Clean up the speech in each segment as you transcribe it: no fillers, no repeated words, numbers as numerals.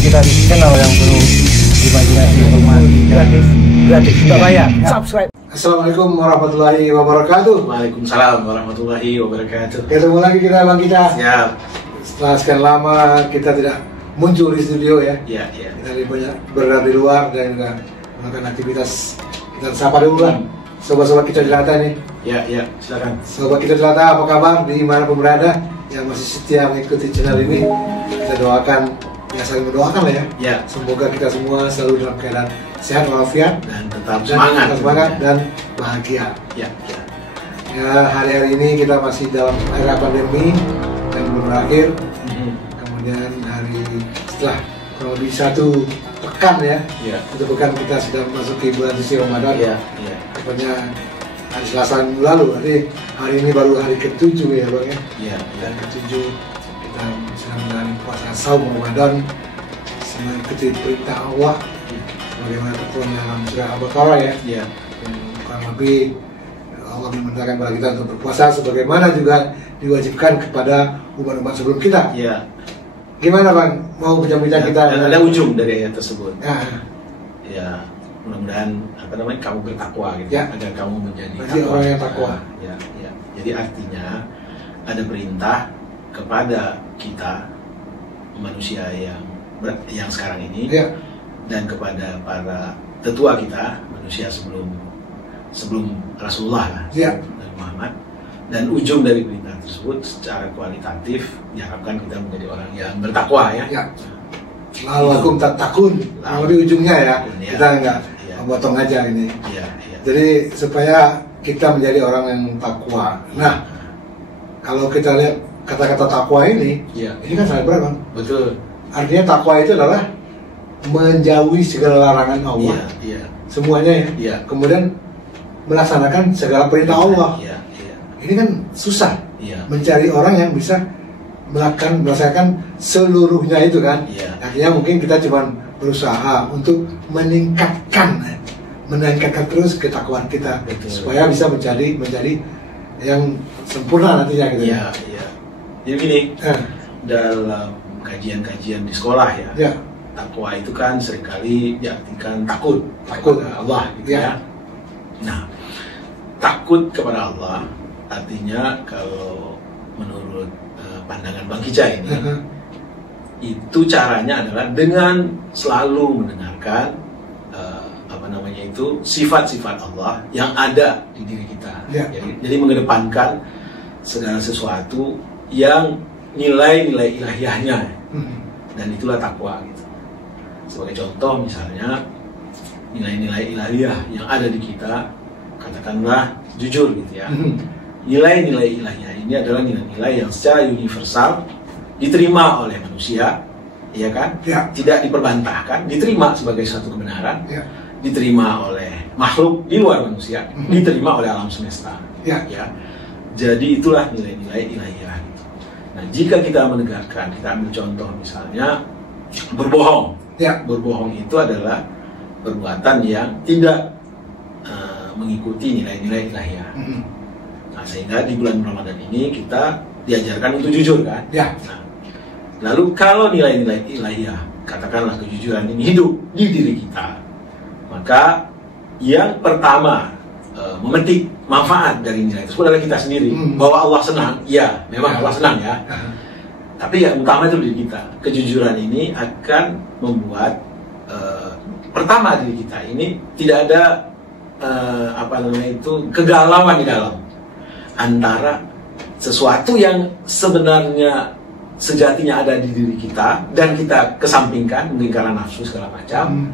kita di channel yang perlu imajinasi informasi gratis, tidak bayar. Subscribe. Assalamualaikum warahmatullahi wabarakatuh. Waalaikumsalam warahmatullahi wabarakatuh. Ketemu lagi kita Bang Kita. Siap. Setelah sekian lama kita tidak muncul di studio ya. Iya, iya. Kita lebih banyak berada di luar dan juga melakukan aktivitas. Kita sapa dulu lah sobat-sobat kita di Lata nih. Ya, ya, silakan. Sobat kita di Lata, apa kabar? Di mana pun berada yang masih setia mengikuti channel ini, kita doakan, ya saling mendoakan lah ya. Ya. Semoga kita semua selalu dalam keadaan sehat walafiat Dan tetap semangat. Dan bahagia. Ya, ya. Ya, hari-hari ini kita masih dalam era pandemi yang belum berakhir. Kemudian setelah kurang lebih 1 pekan ya, Ya. 1 pekan kita sudah memasuki bulan suci Ramadan. Ya, ya. Tepatnya hari Selasa minggu lalu. Jadi hari ini baru hari ke-7 ya Bang ya. Ya, ya. Dan ke-7 kita sedang menjalani puasa saum Ramadan mengikuti perintah Allah bagaimana tertuang dalam surah Al-Baqarah ya. Ya. Kurang lebih Allah memerintahkan kepada kita untuk berpuasa sebagaimana juga diwajibkan kepada umat-umat sebelum kita. Ya. Gimana Bang? Mau bincang-bincang kita? Dan ada ujung dari ayat tersebut. Nah, Ya, mudah-mudahan kamu bertakwa gitu, Ya. agar kamu menjadi orang yang takwa. Ya, ya. Jadi artinya ada perintah kepada kita manusia yang sekarang ini, ya, dan kepada para tetua kita manusia sebelum Rasulullah lah, Ya. Nabi Muhammad. Dan ujung dari perintah tersebut secara kualitatif diharapkan kita menjadi orang yang bertakwa ya. ya. Lalu tatakun. Nah, di ujungnya ya, Ya. kita nggak Ya. memotong aja ini. Iya, iya. Jadi supaya kita menjadi orang yang takwa. Nah, kalau kita lihat kata-kata takwa ini Iya. kan sangat berat Bang. Betul. Artinya takwa itu adalah menjauhi segala larangan Allah, Iya, iya. semuanya ya. Iya. Kemudian melaksanakan segala perintah Allah. Iya, iya. Ini kan susah Iya. mencari orang yang bisa melaksanakan seluruhnya itu kan. Iya. Akhirnya mungkin kita cuma berusaha untuk meningkatkan terus ketakwaan kita. Betul. Supaya bisa menjadi yang sempurna nantinya gitu. Iya, iya. Jadi gini, Eh, dalam kajian-kajian di sekolah ya, ya, takwa itu kan seringkali diartikan takut Takut. kepada Allah gitu Ya. ya. Nah, takut kepada Allah artinya kalau menurut pandangan Bang Kica ini, itu caranya adalah dengan selalu mendengarkan sifat-sifat Allah yang ada di diri kita. Ya. Jadi mengedepankan segala sesuatu yang nilai-nilai ilahiyahnya, dan itulah takwa gitu. Sebagai contoh misalnya nilai-nilai ilahiyah yang ada di kita, katakanlah jujur gitu ya. Nilai-nilai ilahiyah ini adalah nilai-nilai yang secara universal diterima oleh manusia, ya kan? Ya. Tidak diperbantahkan, diterima sebagai suatu kebenaran, Ya. diterima oleh makhluk di luar manusia, diterima oleh alam semesta. Ya. Ya. Jadi itulah nilai-nilai ilahiyah. Nah, jika kita menegakkan, kita ambil contoh misalnya berbohong. Ya. Berbohong itu adalah perbuatan yang tidak mengikuti nilai-nilai ilahiyah. Nah, sehingga di bulan Ramadan ini kita diajarkan untuk jujur kan? Ya. Nah, lalu kalau nilai-nilai ilahiyah, katakanlah kejujuran ini hidup di diri kita, maka yang pertama memetik manfaat dari nilai tersebut adalah kita sendiri. Bahwa Allah senang, ya memang Allah senang ya. Tapi yang utama itu diri kita. Kejujuran ini akan membuat pertama diri kita ini tidak ada kegalauan di dalam antara sesuatu yang sebenarnya sejatinya ada di diri kita dan kita kesampingkan mungkin karena nafsu segala macam,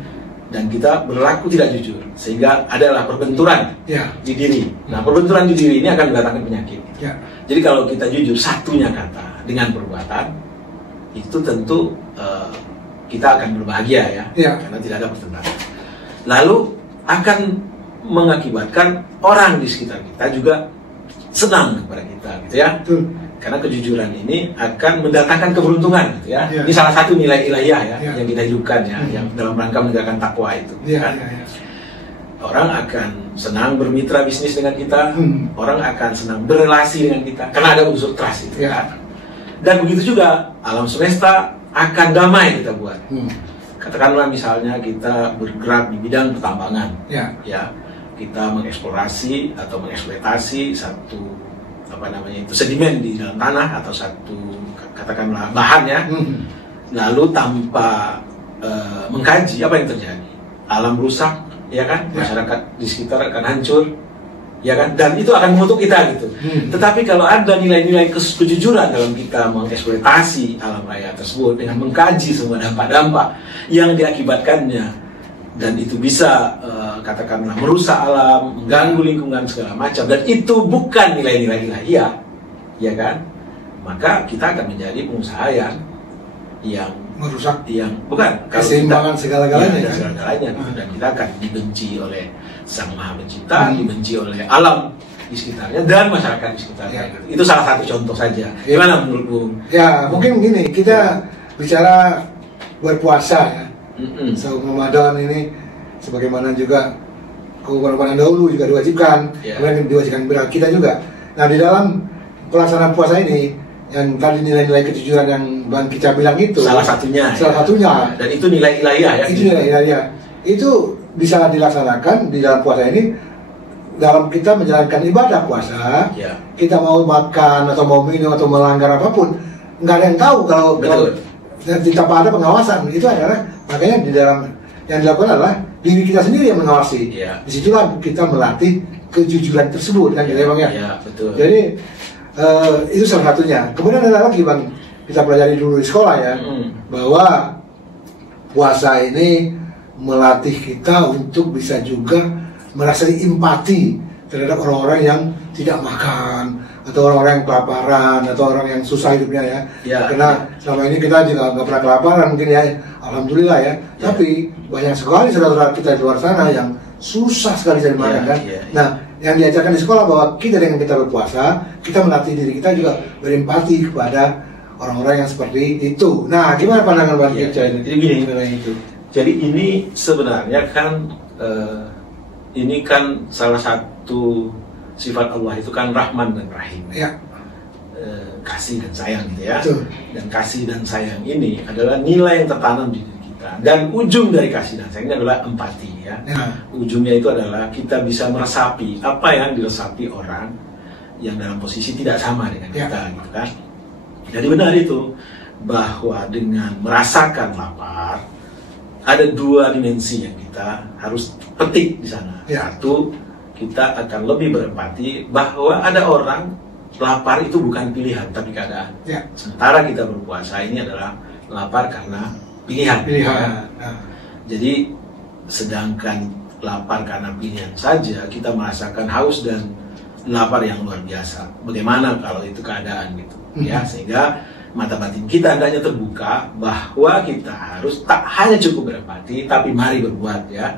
dan kita berlaku tidak jujur sehingga adalah perbenturan Ya. di diri. Nah, perbenturan di diri ini akan mendatangkan penyakit. Ya. Jadi kalau kita jujur satunya kata dengan perbuatan, itu tentu kita akan berbahagia ya, Ya. karena tidak ada pertentangan. Lalu akan mengakibatkan orang di sekitar kita juga senang kepada kita gitu ya. Betul. Karena kejujuran ini akan mendatangkan keberuntungan gitu ya. Ya. Ini salah satu nilai ilahiyah ya, Ya. yang kita hidupkan ya, yang dalam rangka menegakkan takwa itu. Ya. Kan? Ya. Ya. Orang akan senang bermitra bisnis dengan kita, orang akan senang berrelasi dengan kita, karena ada unsur trust itu Ya. kan. Dan begitu juga alam semesta akan damai kita buat. Katakanlah misalnya kita bergerak di bidang pertambangan, ya, kita mengeksplorasi atau mengeksploitasi satu sedimen di dalam tanah atau satu katakanlah bahan ya, lalu tanpa mengkaji apa yang terjadi, alam rusak, ya kan, masyarakat di sekitar akan hancur, ya kan, dan itu akan mengutuk kita gitu. Tetapi kalau ada nilai-nilai kejujuran dalam kita mengeksploitasi alam raya tersebut dengan mengkaji semua dampak-dampak yang diakibatkannya, dan itu bisa katakanlah merusak alam, mengganggu lingkungan segala macam, dan itu bukan nilai-nilai ilahiyah, ya kan, maka kita akan menjadi pengusaha yang merusak, yang bukan keseimbangan segala-galanya, dan kita akan dibenci oleh Sang Maha Pencipta, dibenci oleh alam di sekitarnya dan masyarakat di sekitarnya. Itu salah satu contoh saja. Gimana menurut Bung? Ya, mungkin gini, kita bicara berpuasa ya. Saum Ramadan ini sebagaimana juga kewajiban dahulu juga diwajibkan, kemudian diwajibkan berat kita juga. Nah, di dalam pelaksanaan puasa ini yang tadi nilai-nilai kejujuran yang Bang Kica bilang itu salah satunya, dan itu nilai ilahiyah ya. Itu nilai ilahiyah. Itu bisa dilaksanakan di dalam puasa ini dalam kita menjalankan ibadah puasa. Kita mau makan atau mau minum atau melanggar apapun, nggak ada yang tahu kalau tanpa ada pengawasan. Itu adalah makanya di dalam yang dilakukan adalah diri kita sendiri yang mengawasi. Disitulah kita melatih kejujuran tersebut kan, gitu ya Bang ya. Betul. Jadi itu salah satunya. Kemudian ada lagi Bang, kita pelajari dulu di sekolah ya, bahwa puasa ini melatih kita untuk bisa juga merasai empati terhadap orang-orang yang tidak makan, atau orang-orang yang kelaparan, atau orang yang susah hidupnya ya. Karena selama ini kita juga nggak pernah kelaparan mungkin ya, alhamdulillah ya. Tapi banyak sekali saudara-saudara kita di luar sana yang susah sekali cari makan kan. Nah, yang diajarkan di sekolah bahwa kita dengan kita berpuasa, kita melatih diri kita juga berempati kepada orang-orang yang seperti itu. Nah, gimana pandangan Bang Kica ini? Jadi gini, jadi ini sebenarnya kan ini kan salah satu sifat Allah itu kan Rahman dan Rahim. Kasih dan sayang gitu ya. Dan kasih dan sayang ini adalah nilai yang tertanam di diri kita. Dan ujung dari kasih dan sayang ini adalah empati ya. Ujungnya itu adalah kita bisa meresapi apa yang diresapi orang yang dalam posisi tidak sama dengan kita gitu kan. Jadi benar itu bahwa dengan merasakan lapar ada dua dimensi yang kita harus petik di sana. Satu, kita akan lebih berempati bahwa ada orang lapar itu bukan pilihan tapi keadaan. Sementara kita berpuasa ini adalah lapar karena pilihan. Jadi sedangkan lapar karena pilihan saja kita merasakan haus dan lapar yang luar biasa. Bagaimana kalau itu keadaan gitu ya, sehingga mata batin kita hendaknya terbuka bahwa kita harus tak hanya cukup berempati tapi mari berbuat ya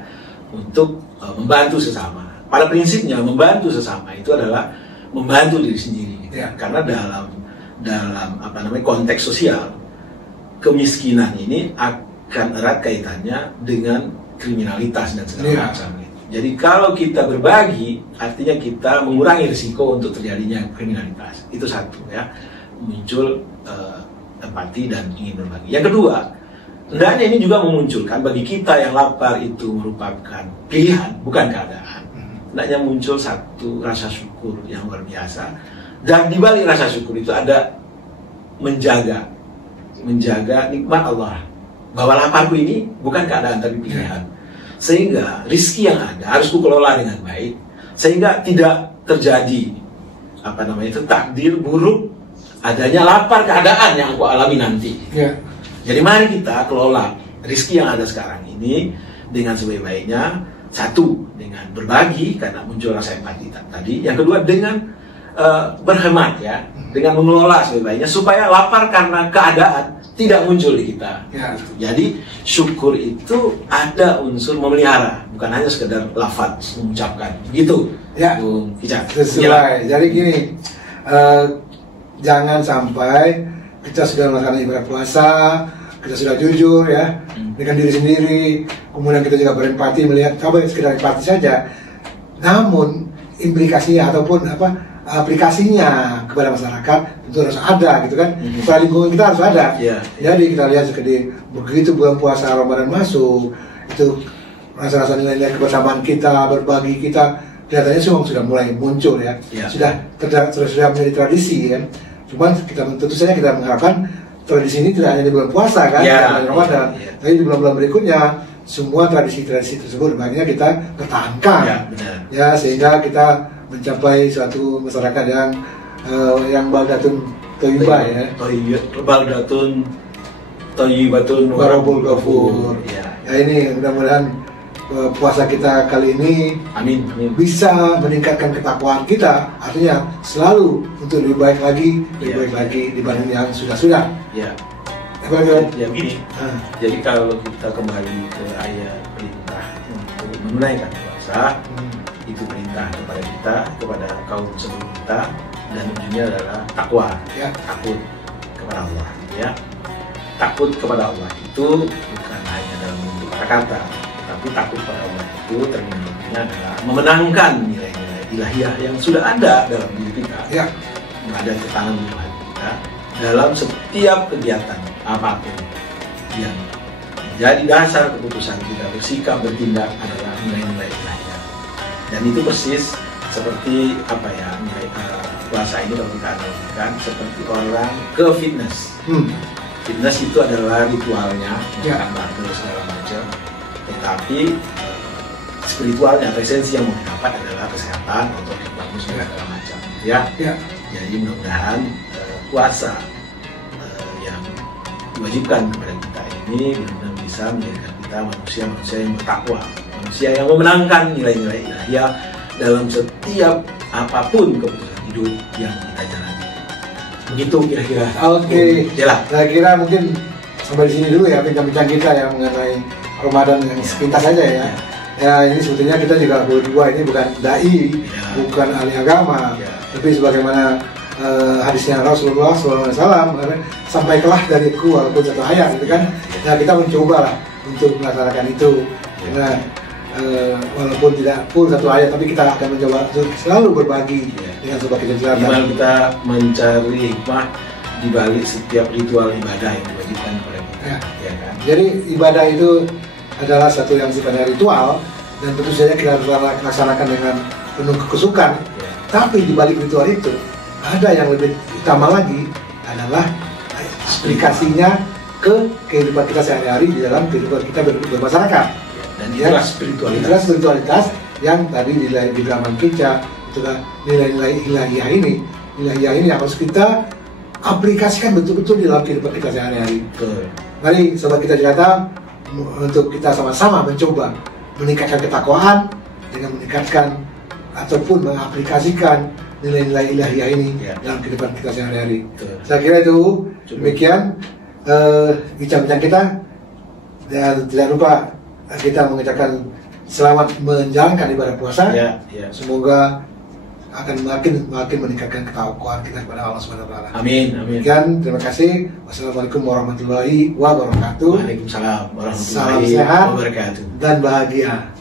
untuk membantu sesama. Pada prinsipnya membantu sesama itu adalah membantu diri sendiri gitu. Karena dalam konteks sosial, kemiskinan ini akan erat kaitannya dengan kriminalitas dan segala macam gitu. Jadi kalau kita berbagi artinya kita mengurangi risiko untuk terjadinya kriminalitas. Itu satu ya, muncul empati dan ingin berbagi. Yang kedua, hendaknya ini juga memunculkan bagi kita yang lapar itu merupakan pilihan bukan keadaan. Hendaknya muncul satu rasa syukur yang luar biasa, dan di balik rasa syukur itu ada menjaga nikmat Allah, bahwa laparku ini bukan keadaan tapi pilihan, sehingga rizki yang ada harus kukelola dengan baik sehingga tidak terjadi takdir buruk adanya lapar keadaan yang aku alami nanti. Jadi mari kita kelola rizki yang ada sekarang ini dengan sebaik-baiknya. Satu, dengan berbagi karena muncul rasa empati tadi. Yang kedua, dengan berhemat ya, dengan mengelola sebaik-baiknya supaya lapar karena keadaan tidak muncul di kita. Jadi syukur itu ada unsur memelihara, bukan hanya sekedar lafaz mengucapkan. Begitu. Sesuai. Jadi gini, jangan sampai kita sudah melakukan ibadah puasa, kita sudah jujur ya dengan diri sendiri, kemudian kita juga berempati melihat sekedar empati saja, namun implikasinya ataupun aplikasinya kepada masyarakat tentu harus ada gitu kan. Soal lingkungan kita harus ada. Jadi kita lihat seperti begitu bulan puasa Ramadan masuk, itu rasa-rasa nilai-nilai kebersamaan kita, berbagi kita kelihatannya sudah mulai muncul ya. Sudah menjadi tradisi kan. Cuman tentu saja kita mengharapkan tradisi ini tidak hanya di bulan puasa kan, Ramadan, tapi di bulan-bulan berikutnya semua tradisi-tradisi tersebut banyak kita pertahankan, sehingga kita mencapai suatu masyarakat yang baldatun thayyibah ya. Baldatun thayyibatun warabul ghafur. Ya ini mudah-mudahan puasa kita kali ini bisa meningkatkan ketakwaan kita, artinya selalu untuk lebih baik lagi dibanding yang sudah-sudah. Gini. Jadi kalau kita kembali ke ayat perintah untuk menunaikan puasa, itu perintah kepada kita, kepada kaum sebelum kita, dan ujungnya adalah takwa, takut kepada Allah. Takut kepada Allah itu bukan hanya dalam bentuk kata-kata, tapi takut kepada Allah itu terminologinya adalah memenangkan nilai-nilai ilahiyah yang sudah ada dalam diri kita, ada ketanam di hati kita dalam setiap kegiatan apapun yang menjadi dasar keputusan kita bersikap bertindak adalah nilai-nilai ilahiyah. Dan itu persis seperti nilai puasa ini kalau kita analogikan seperti orang ke fitness. Fitness itu adalah ritualnya, makan bagus segala macam. Tetapi spiritualnya atau esensi yang mau didapat adalah kesehatan, otot bagus segala macam. Jadi mudah-mudahan puasa yang diwajibkan kepada kita ini benar-benar bisa menjadikan kita manusia yang bertakwa, manusia yang memenangkan nilai-nilai ilahiyah dalam setiap apapun keputusan hidup yang kita jalani. Begitu kira-kira. Saya kira mungkin sampai di sini dulu ya bincang-bincang kita yang mengenai Ramadan yang sepintas saja ya. Ini sebetulnya kita juga berdua ini bukan dai, bukan ahli agama, tapi sebagaimana hadisnya Rasulullah SAW, sampaikanlah dariku walaupun satu ayat, gitu kan? Kita mencoba lah untuk melaksanakan itu, karena walaupun tidak pun satu ayat, tapi kita akan mencoba untuk selalu berbagi dengan sobat kita jalan. Gimana kita mencari hikmah di balik setiap ritual ibadah yang diwajibkan kepada kita, kan? Jadi ibadah itu adalah satu yang sifatnya ritual, dan tentu saja kita harus laksanakan dengan penuh kekusukan. Tapi di balik ritual itu ada yang lebih utama lagi, adalah aplikasinya ke kehidupan kita sehari-hari di dalam kehidupan kita bermasyarakat. Dan itulah spiritualitas yang tadi di dalam kita, itulah nilai-nilai ilahiyah ini yang harus kita aplikasikan betul-betul di dalam kehidupan kita sehari-hari. Mari sobat kita Jakarta, untuk kita sama-sama mencoba meningkatkan ketakwaan dengan meningkatkan ataupun mengaplikasikan nilai-nilai ilahiyah ini dalam kehidupan kita sehari-hari. Saya kira itu demikian bincang-bincang kita, dan tidak lupa kita mengucapkan selamat menjalankan ibadah puasa. Semoga akan makin meningkatkan ketakwaan kita kepada Allah SWT. Amin. Demikian, terima kasih. Wassalamualaikum warahmatullahi wabarakatuh. Waalaikumsalam warahmatullahi wabarakatuh. Dan bahagia.